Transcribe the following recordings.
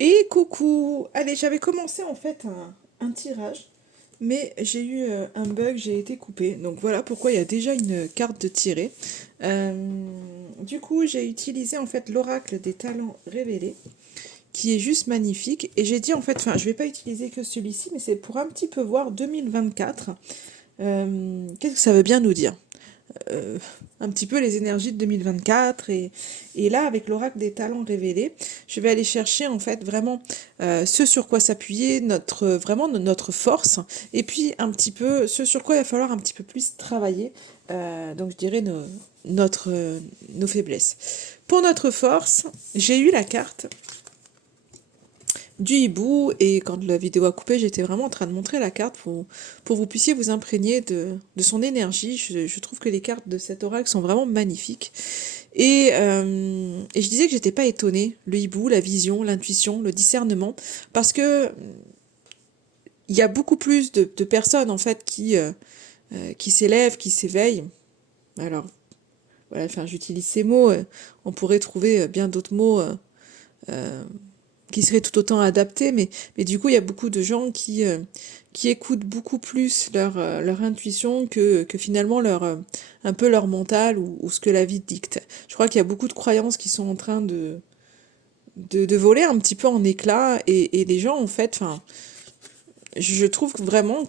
Et coucou! Allez, j'avais commencé en fait un tirage, mais j'ai eu un bug, j'ai été coupée. Donc voilà pourquoi il y a déjà une carte de tirée. Euh, du coup, j'ai utilisé en fait l'oracle des talents révélés, qui est juste magnifique. Et j'ai dit en fait, enfin, je vais pas utiliser que celui-ci, mais c'est pour un petit peu voir 2024. Qu'est-ce que ça veut bien nous dire? euh, un petit peu les énergies de 2024 et là avec l'oracle des talents révélés je vais aller chercher en fait vraiment ce sur quoi s'appuyer vraiment notre force et puis un petit peu ce sur quoi il va falloir un petit peu plus travailler donc je dirais nos faiblesses pour notre force. J'ai eu la carte du hibou et quand la vidéo a coupé j'étais vraiment en train de montrer la carte pour que vous puissiez vous imprégner de son énergie. Je trouve que les cartes de cet oracle sont vraiment magnifiques et je disais que j'étais pas étonnée, le hibou, la vision, l'intuition, le discernement, parce que il y a beaucoup plus de personnes en fait qui s'élèvent, qui s'éveillent. Alors voilà, enfin j'utilise ces mots, on pourrait trouver bien d'autres mots euh, qui serait tout autant adapté, mais du coup, il y a beaucoup de gens qui écoutent beaucoup plus leur intuition que finalement un peu leur mental ou ce que la vie dicte. Je crois qu'il y a beaucoup de croyances qui sont en train de voler un petit peu en éclats et les gens, en fait, enfin, je trouve vraiment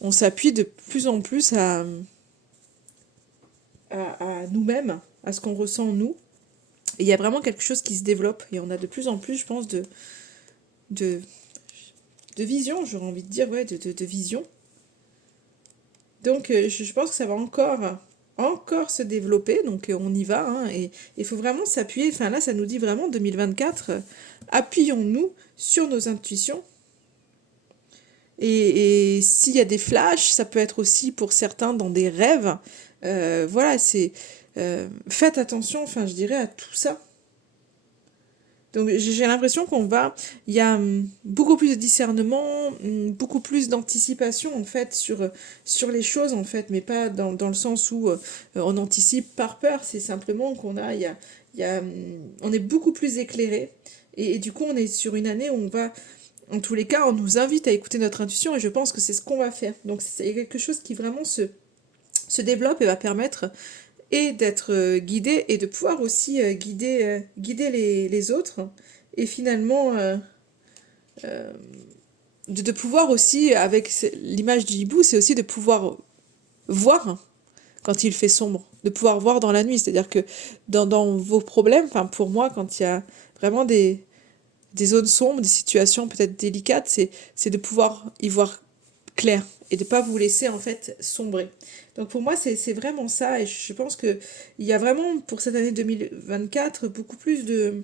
on s'appuie de plus en plus à nous-mêmes, à ce qu'on ressent en nous. Et il y a vraiment quelque chose qui se développe et on a de plus en plus, je pense, de, de vision, j'aurais envie de dire, ouais, de vision. Donc, je pense que ça va encore se développer, donc on y va, hein, et il faut vraiment s'appuyer, enfin là, ça nous dit vraiment 2024, appuyons-nous sur nos intuitions, et s'il y a des flashs, ça peut être aussi pour certains dans des rêves, voilà, faites attention, enfin, je dirais, à tout ça. Donc j'ai l'impression il y a beaucoup plus de discernement, beaucoup plus d'anticipation en fait sur les choses en fait, mais pas dans le sens où on anticipe par peur, c'est simplement il y a, on est beaucoup plus éclairé et du coup on est sur une année où en tous les cas, on nous invite à écouter notre intuition et je pense que c'est ce qu'on va faire. Donc c'est quelque chose qui vraiment se développe et va permettre et d'être guidé et de pouvoir aussi guider les autres et finalement de pouvoir aussi avec l'image du hibou c'est aussi de pouvoir voir quand il fait sombre, de pouvoir voir dans la nuit, c'est-à-dire que dans vos problèmes, enfin pour moi quand il y a vraiment des zones sombres, des situations peut-être délicates, c'est de pouvoir y voir clair et de ne pas vous laisser en fait sombrer. Donc pour moi c'est vraiment ça et je pense que il y a vraiment pour cette année 2024 beaucoup plus de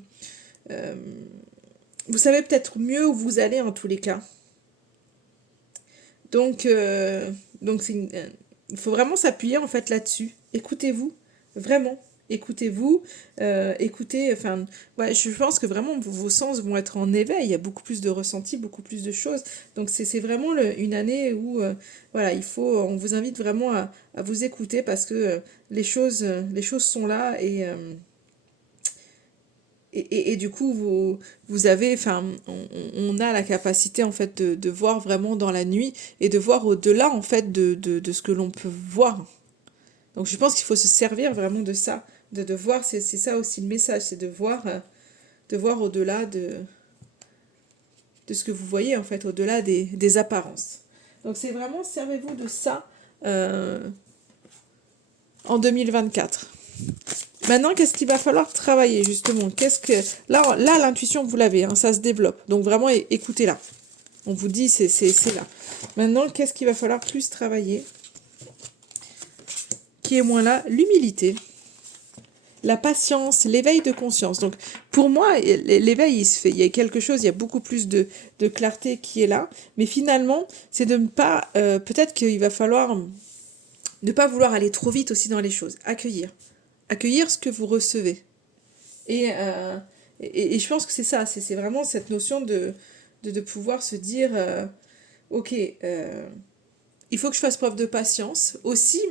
euh, vous savez peut-être mieux où vous allez en tous les cas. Donc donc il faut vraiment s'appuyer en fait là-dessus. Écoutez-vous vraiment. Écoutez-vous, écoutez, enfin, ouais, je pense que vraiment vos sens vont être en éveil, il y a beaucoup plus de ressentis, beaucoup plus de choses. Donc c'est vraiment une année où, voilà, on vous invite vraiment à vous écouter parce que les choses sont là et du coup vous avez, enfin, on a la capacité en fait de voir vraiment dans la nuit et de voir au-delà en fait de ce que l'on peut voir. Donc je pense qu'il faut se servir vraiment de ça, de voir, c'est ça aussi le message, c'est de voir au-delà de ce que vous voyez en fait, au-delà des apparences. Donc c'est vraiment, servez-vous de ça euh, en 2024. Maintenant, qu'est-ce qu'il va falloir travailler justement? Là, l'intuition, vous l'avez, hein, ça se développe. Donc vraiment, écoutez-la. On vous dit, c'est là. Maintenant, qu'est-ce qu'il va falloir plus travailler? Qui est moins là? L'humilité, la patience, l'éveil de conscience. Donc pour moi, l'éveil, il se fait. Il y a quelque chose, il y a beaucoup plus de clarté qui est là. Mais finalement, c'est de ne pas... peut-être qu'il va falloir ne pas vouloir aller trop vite aussi dans les choses. Accueillir. Accueillir ce que vous recevez. Et, euh, et je pense que c'est ça, c'est vraiment cette notion de pouvoir se dire, ok, il faut que je fasse preuve de patience. Aussi,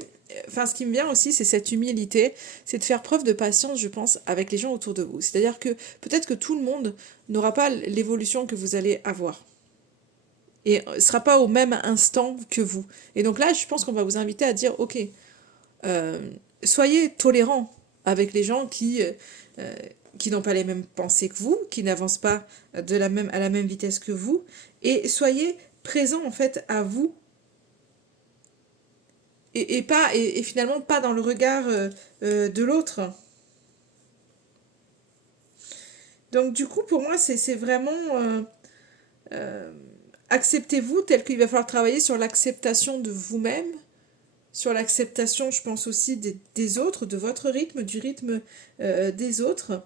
enfin, ce qui me vient aussi, c'est cette humilité, c'est de faire preuve de patience, je pense, avec les gens autour de vous. C'est-à-dire que peut-être que tout le monde n'aura pas l'évolution que vous allez avoir et ne sera pas au même instant que vous. Et donc là, je pense qu'on va vous inviter à dire, ok, euh, soyez tolérants avec les gens euh, qui n'ont pas les mêmes pensées que vous, qui n'avancent pas à la même vitesse que vous, et soyez présents en fait à vous et finalement pas dans le regard de l'autre. Donc du coup, pour moi, c'est vraiment euh, acceptez-vous tel qu'il va falloir travailler sur l'acceptation de vous-même, sur l'acceptation, je pense aussi des autres, de votre rythme, du rythme des autres.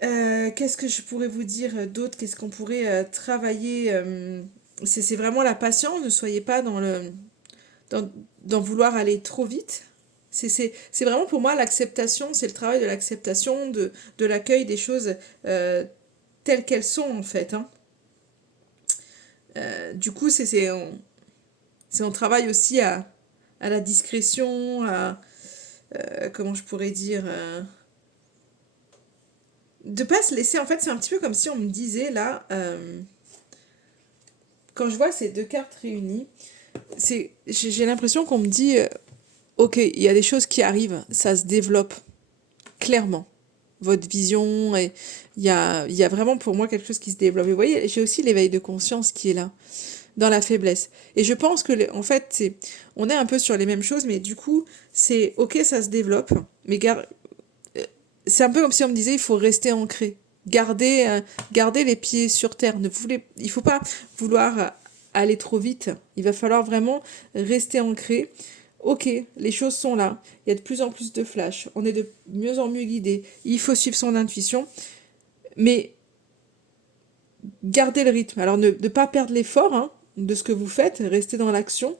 Qu'est-ce que je pourrais vous dire d'autre? Qu'est-ce qu'on pourrait travailler c'est vraiment la patience. Ne soyez pas dans, dans vouloir aller trop vite. C'est vraiment pour moi l'acceptation, c'est le travail de l'acceptation, de l'accueil des choses telles qu'elles sont en fait. Hein. Du coup, on travaille aussi à la discrétion, comment je pourrais dire, de pas se laisser, en fait, c'est un petit peu comme si on me disait là, quand je vois ces deux cartes réunies, j'ai l'impression qu'on me dit, ok, il y a des choses qui arrivent, ça se développe clairement. Votre vision, et il y a vraiment pour moi quelque chose qui se développe. Et vous voyez, j'ai aussi l'éveil de conscience qui est là, dans la faiblesse. Et je pense que, en fait, on est un peu sur les mêmes choses, mais du coup, c'est ok, ça se développe, mais c'est un peu comme si on me disait, il faut rester ancré. Garder les pieds sur terre. Il faut pas vouloir aller trop vite. Il va falloir vraiment rester ancré. Ok, les choses sont là. Il y a de plus en plus de flash. On est de mieux en mieux guidé. Il faut suivre son intuition. Mais garder le rythme. Alors ne pas perdre l'effort hein, de ce que vous faites. Rester dans l'action.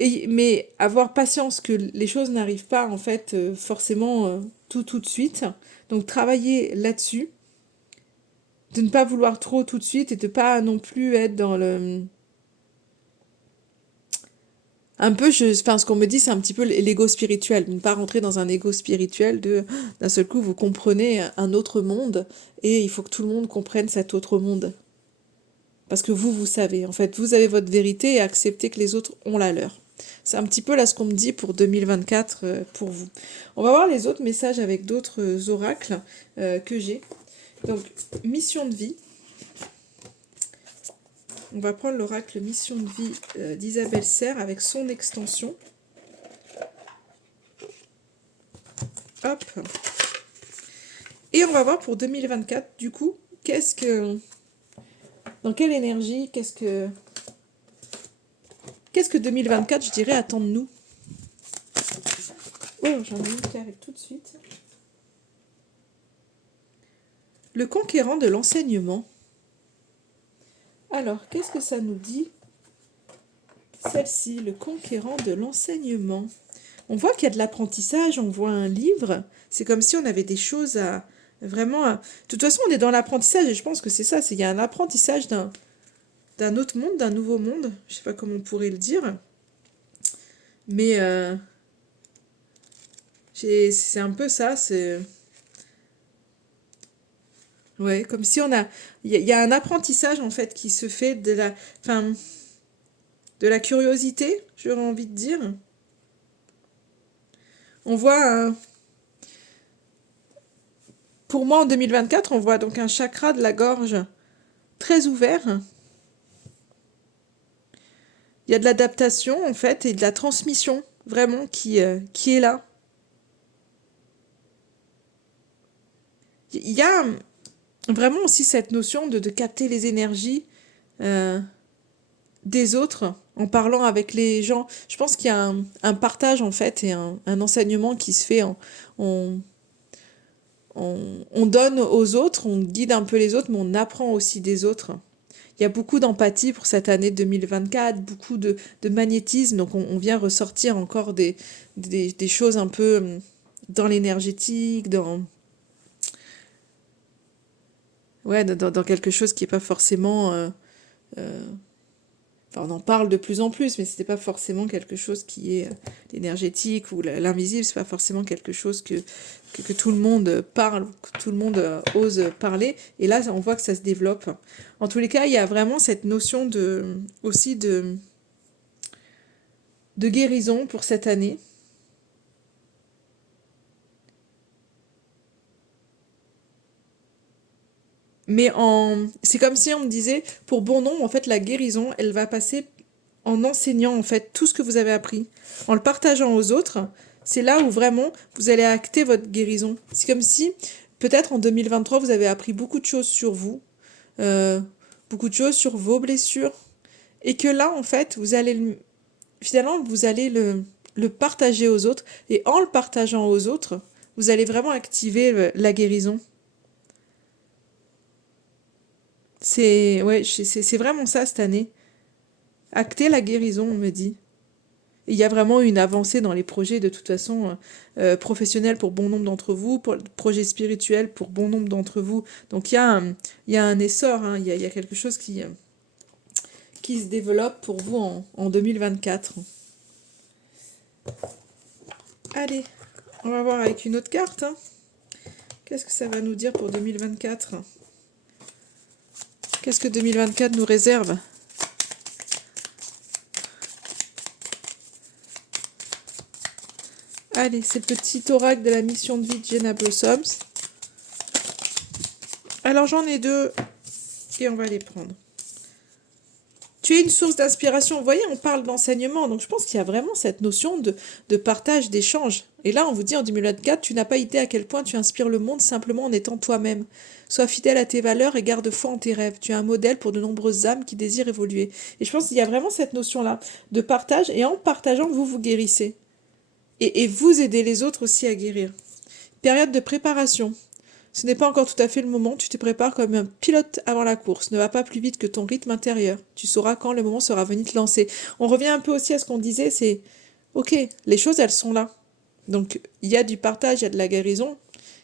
Mais avoir patience que les choses n'arrivent pas en fait forcément tout de suite. Donc travailler là-dessus, de ne pas vouloir trop tout de suite et de pas non plus être dans le un peu enfin ce qu'on me dit c'est un petit peu l'ego spirituel, de ne pas rentrer dans un ego spirituel de d'un seul coup vous comprenez un autre monde et il faut que tout le monde comprenne cet autre monde parce que vous savez en fait vous avez votre vérité et acceptez que les autres ont la leur. C'est un petit peu là ce qu'on me dit pour 2024 pour vous. On va voir les autres messages avec d'autres oracles que j'ai. Donc, mission de vie. On va prendre l'oracle mission de vie d'Isabelle Serre avec son extension. Hop. Et on va voir pour 2024, du coup, dans quelle énergie, qu'est-ce que 2024, je dirais, attend de nous. Oh, j'en ai une qui arrive tout de suite. Le conquérant de l'enseignement. Alors, qu'est-ce que ça nous dit? Celle-ci, le conquérant de l'enseignement. On voit qu'il y a de l'apprentissage, on voit un livre. C'est comme si on avait des choses à vraiment. De toute façon, on est dans l'apprentissage et je pense que c'est ça. Il y a un apprentissage d'un autre monde, d'un nouveau monde. Je sais pas comment on pourrait le dire, mais c'est un peu ça. C'est ouais, comme si il y a un apprentissage en fait qui se fait enfin, de la curiosité, j'aurais envie de dire. On voit pour moi en 2024, on voit donc un chakra de la gorge très ouvert. Il y a de l'adaptation en fait et de la transmission vraiment qui est là. Il y a vraiment aussi cette notion de capter les énergies euh, des autres en parlant avec les gens. Je pense qu'il y a un partage en fait et un enseignement qui se fait. On, on donne aux autres, on guide un peu les autres, mais on apprend aussi des autres. Il y a beaucoup d'empathie pour cette année 2024, beaucoup de magnétisme, donc on vient ressortir encore des choses un peu dans l'énergétique, ouais, dans quelque chose qui n'est pas forcément... enfin on en parle de plus en plus, mais c'était pas forcément quelque chose qui est énergétique ou l'invisible, c'est pas forcément quelque chose que tout le monde parle, que tout le monde ose parler. Et là, on voit que ça se développe. En tous les cas, il y a vraiment cette notion aussi de guérison pour cette année. Mais c'est comme si on me disait, pour bon nombre, en fait, la guérison, elle va passer en enseignant, en fait, tout ce que vous avez appris, en le partageant aux autres. C'est là où vraiment vous allez acter votre guérison. C'est comme si, peut-être en 2023, vous avez appris beaucoup de choses sur vous, euh, beaucoup de choses sur vos blessures, et que là, en fait, finalement, vous allez le partager aux autres, et en le partageant aux autres, vous allez vraiment activer la guérison. C'est vraiment ça cette année. Acter la guérison, on me dit. Il y a vraiment une avancée dans les projets, de toute façon, professionnels pour bon nombre d'entre vous, pour projets spirituels pour bon nombre d'entre vous. Donc il y a un essor, hein, il y a quelque chose qui se développe pour vous en 2024. Allez, on va voir avec une autre carte. Hein. Qu'est-ce que ça va nous dire pour 2024? Qu'est-ce que 2024 nous réserve? Allez, c'est le petit oracle de la mission de vie de Jenna Blossoms. Alors j'en ai deux et on va les prendre. Tu es une source d'inspiration. Vous voyez, on parle d'enseignement, donc je pense qu'il y a vraiment cette notion de partage, d'échange. Et là, on vous dit en 2024, tu n'as pas idée à quel point tu inspires le monde simplement en étant toi-même. Sois fidèle à tes valeurs et garde foi en tes rêves. Tu es un modèle pour de nombreuses âmes qui désirent évoluer. Et je pense qu'il y a vraiment cette notion-là de partage, et en partageant, vous vous guérissez. Et vous aidez les autres aussi à guérir. Période de préparation. Ce n'est pas encore tout à fait le moment, tu te prépares comme un pilote avant la course. Ne va pas plus vite que ton rythme intérieur. Tu sauras quand le moment sera venu te lancer. On revient un peu aussi à ce qu'on disait, c'est ok, les choses elles sont là. Donc il y a du partage, il y a de la guérison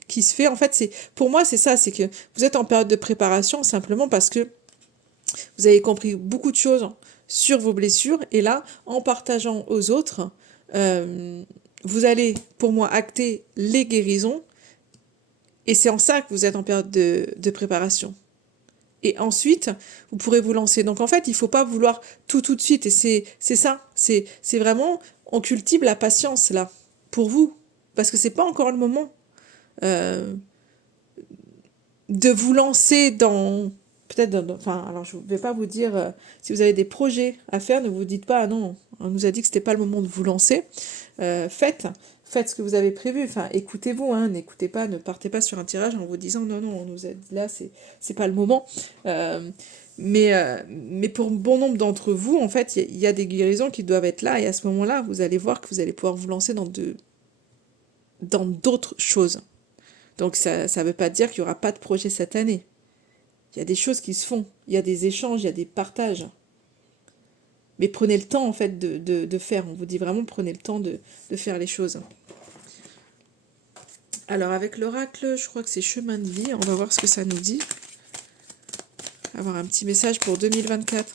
qui se fait. En fait, pour moi c'est ça, c'est que vous êtes en période de préparation simplement parce que vous avez compris beaucoup de choses sur vos blessures et là, en partageant aux autres, vous allez, pour moi, acter les guérisons. Et c'est en ça que vous êtes en période de préparation. Et ensuite, vous pourrez vous lancer. Donc en fait, il ne faut pas vouloir tout de suite. Et c'est ça. C'est vraiment, on cultive la patience là, pour vous. Parce que c'est pas encore le moment euh, de vous lancer dans... Peut-être enfin, alors je ne vais pas vous dire, si vous avez des projets à faire, ne vous dites pas, ah non, on nous a dit que c'était pas le moment de vous lancer. Faites ce que vous avez prévu. Enfin, écoutez-vous, hein, n'écoutez pas, ne partez pas sur un tirage en vous disant non, non, on nous a dit là, c'est pas le moment. Mais pour bon nombre d'entre vous, en fait, il y a des guérisons qui doivent être là, et à ce moment-là, vous allez voir que vous allez pouvoir vous lancer dans d'autres choses. Donc ça ne veut pas dire qu'il n'y aura pas de projet cette année. Il y a des choses qui se font, il y a des échanges, il y a des partages. Mais prenez le temps, en fait, de faire. On vous dit vraiment, prenez le temps de faire les choses. Alors, avec l'oracle, je crois que c'est chemin de vie. On va voir ce que ça nous dit. Avoir un petit message pour 2024.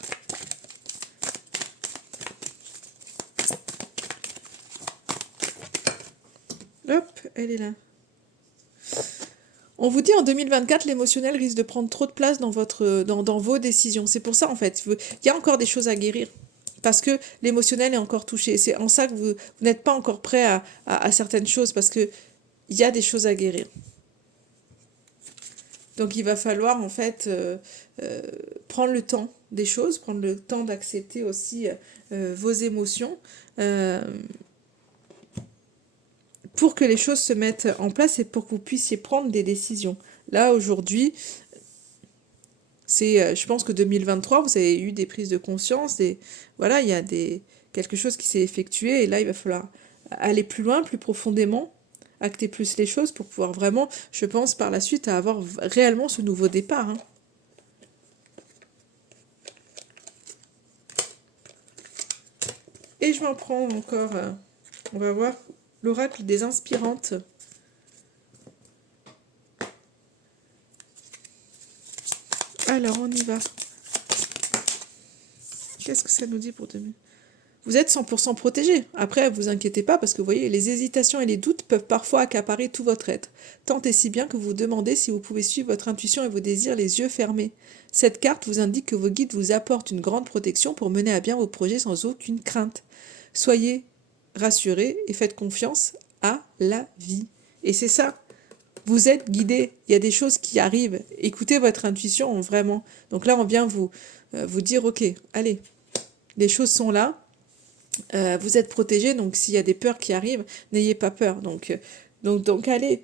Hop, elle est là. On vous dit en 2024, l'émotionnel risque de prendre trop de place dans vos décisions. C'est pour ça, en fait, il y a encore des choses à guérir. Parce que l'émotionnel est encore touché. C'est en ça que vous n'êtes pas encore prêt à certaines choses, parce qu'il y a des choses à guérir. Donc il va falloir, en fait, prendre le temps des choses, prendre le temps d'accepter aussi vos émotions, pour que les choses se mettent en place et pour que vous puissiez prendre des décisions. Là, aujourd'hui, je pense que 2023, vous avez eu des prises de conscience, voilà, il y a quelque chose qui s'est effectué, et là, il va falloir aller plus loin, plus profondément, acter plus les choses pour pouvoir vraiment, je pense, par la suite, avoir réellement ce nouveau départ. Hein. Et je m'en prends encore, on va voir, l'oracle des inspirantes. Alors, on y va. Qu'est-ce que ça nous dit pour 2000? Vous êtes 100% protégé. Après, vous inquiétez pas parce que vous voyez, les hésitations et les doutes peuvent parfois accaparer tout votre être. Tant et si bien que vous vous demandez si vous pouvez suivre votre intuition et vos désirs les yeux fermés. Cette carte vous indique que vos guides vous apportent une grande protection pour mener à bien vos projets sans aucune crainte. Soyez rassurés et faites confiance à la vie. Et c'est ça. Vous êtes guidé. Il y a des choses qui arrivent. Écoutez votre intuition vraiment. Donc là, on vient vous dire, ok, allez, les choses sont là. Vous êtes protégé, donc s'il y a des peurs qui arrivent, n'ayez pas peur. Donc allez,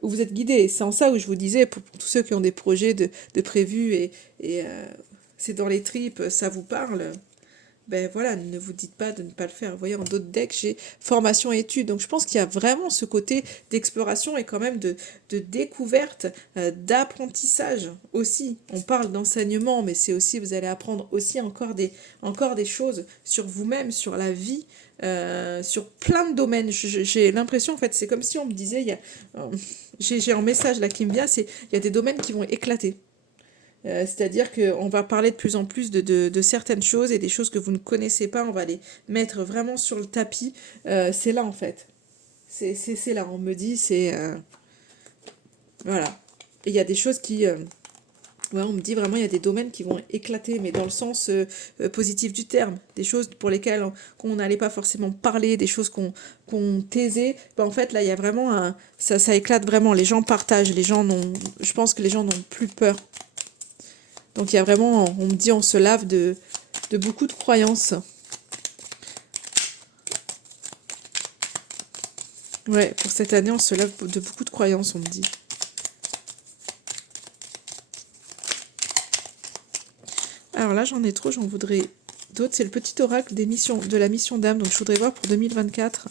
où vous êtes guidé. C'est en ça où je vous disais, pour tous ceux qui ont des projets de prévus et c'est dans les tripes, ça vous parle. Ben voilà, ne vous dites pas de ne pas le faire. Vous voyez, en d'autres decks, j'ai formation et études. Donc je pense qu'il y a vraiment ce côté d'exploration et quand même de découverte, d'apprentissage aussi. On parle d'enseignement, mais c'est aussi, vous allez apprendre aussi encore des choses sur vous-même, sur la vie, sur plein de domaines. J'ai l'impression, en fait, c'est comme si on me disait, j'ai un message là qui me vient, il y a des domaines qui vont éclater. C'est-à-dire qu'on va parler de plus en plus de certaines choses et des choses que vous ne connaissez pas, on va les mettre vraiment sur le tapis. C'est là en fait. C'est là, on me dit, voilà. Et il y a des choses ouais, on me dit vraiment, il y a des domaines qui vont éclater, mais dans le sens positif du terme. Des choses pour lesquelles qu'on n'allait pas forcément parler, des choses qu'on taisait. Ben, en fait, là, il y a vraiment ça éclate vraiment. Les gens partagent, je pense que les gens n'ont plus peur. Donc il y a vraiment, on me dit, on se lave de beaucoup de croyances. Ouais, pour cette année, on se lave de beaucoup de croyances, on me dit. Alors là, j'en ai trop, j'en voudrais d'autres. C'est le petit oracle de la mission d'âme, donc je voudrais voir pour 2024.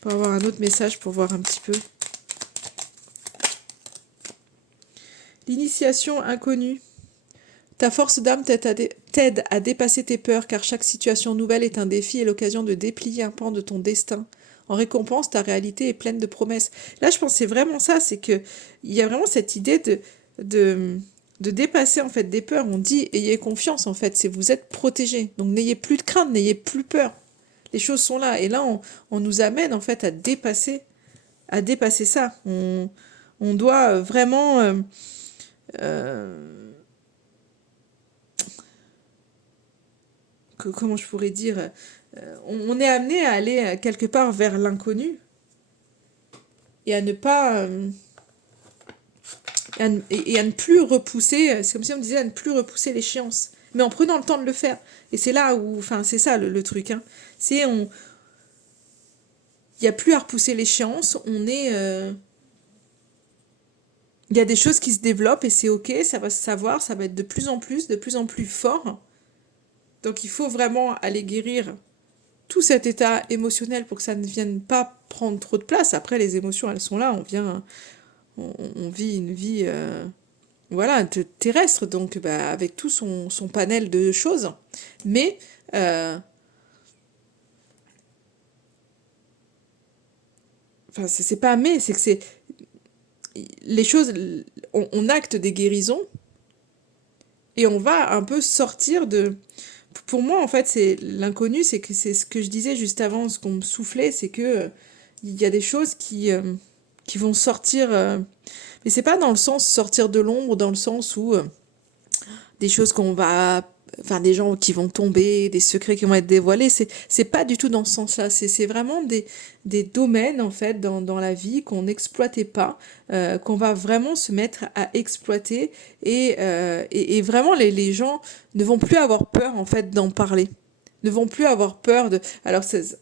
Pour avoir un autre message, pour voir un petit peu. L'initiation inconnue. Ta force d'âme t'aide à dépasser tes peurs, car chaque situation nouvelle est un défi et l'occasion de déplier un pan de ton destin. En récompense, ta réalité est pleine de promesses. Là, je pense que c'est vraiment ça, c'est que il y a vraiment cette idée de dépasser en fait des peurs. On dit ayez confiance en fait, c'est vous êtes protégé. Donc n'ayez plus de crainte, n'ayez plus peur. Les choses sont là et là on nous amène en fait à dépasser ça. On doit vraiment comment je pourrais dire, on est amené à aller quelque part vers l'inconnu et à ne pas et à ne plus repousser, c'est comme si on me disait à ne plus repousser l'échéance, mais en prenant le temps de le faire. Et c'est là où, enfin c'est ça le truc, hein. Il n'y a plus à repousser l'échéance, il y a des choses qui se développent et c'est ok, ça va se savoir, ça va être de plus en plus fort. Donc il faut vraiment aller guérir tout cet état émotionnel pour que ça ne vienne pas prendre trop de place. Après, les émotions, elles sont là, on vit une vie voilà, terrestre, donc bah, avec tout son panel de choses. Mais enfin, c'est pas mais, c'est que c'est les choses, on acte des guérisons et on va un peu sortir de. Pour moi, en fait, c'est l'inconnu, c'est que c'est ce que je disais juste avant, ce qu'on me soufflait, c'est que il y a des choses qui vont sortir. Mais c'est pas dans le sens sortir de l'ombre, dans le sens où des choses qu'on va. Enfin, des gens qui vont tomber, des secrets qui vont être dévoilés, c'est pas du tout dans ce sens-là. C'est vraiment des domaines, en fait, dans la vie qu'on n'exploitait pas, qu'on va vraiment se mettre à exploiter. Et vraiment, les gens ne vont plus avoir peur, en fait, d'en parler. Ne vont plus avoir peur de. Alors, c'est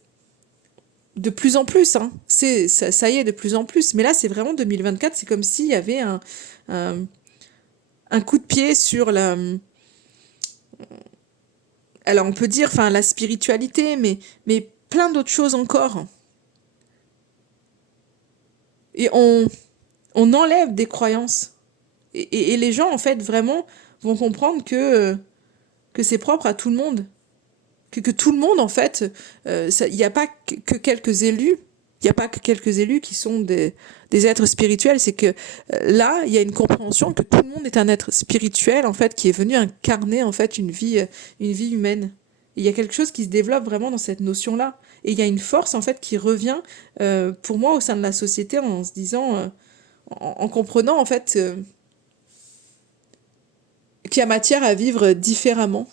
de plus en plus, hein. Ça y est, de plus en plus. Mais là, c'est vraiment 2024, c'est comme s'il y avait un, un coup de pied sur la. Alors, on peut dire, enfin, la spiritualité, mais plein d'autres choses encore. Et on enlève des croyances. Et les gens, en fait, vraiment vont comprendre que c'est propre à tout le monde. Que tout le monde, en fait, il n'y a pas que quelques élus. il n'y a pas que quelques élus qui sont des êtres spirituels, c'est que là, il y a une compréhension que tout le monde est un être spirituel, en fait, qui est venu incarner, en fait, une vie humaine. Et il y a quelque chose qui se développe vraiment dans cette notion-là. Et il y a une force, en fait, qui revient, pour moi, au sein de la société, en se disant, en comprenant, en fait, qu'il y a matière à vivre différemment.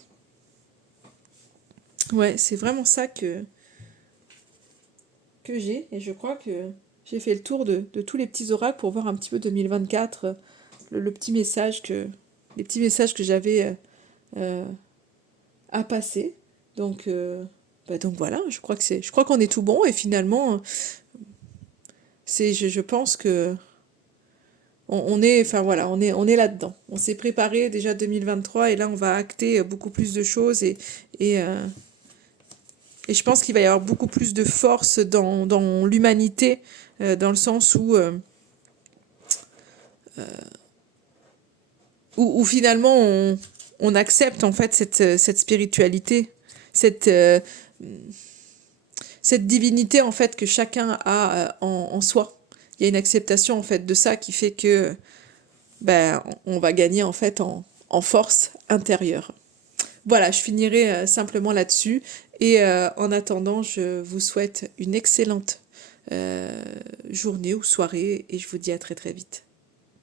Ouais, c'est vraiment ça que j'ai. Et je crois que j'ai fait le tour de tous les petits oracles pour voir un petit peu 2024, le petit message les petits messages que j'avais euh, à passer. Donc, donc voilà, je crois qu'on est tout bon. Et finalement, je pense que on est, enfin voilà, on est là-dedans. On s'est préparé déjà 2023 et là, on va acter beaucoup plus de choses et, euh, et je pense qu'il va y avoir beaucoup plus de force dans l'humanité, dans le sens où finalement on accepte en fait cette spiritualité, cette, euh, cette divinité en fait que chacun a en soi. Il y a une acceptation en fait de ça qui fait que ben, on va gagner en fait en force intérieure. Voilà, je finirai simplement là-dessus. Et en attendant, je vous souhaite une excellente journée ou soirée et je vous dis à très très vite.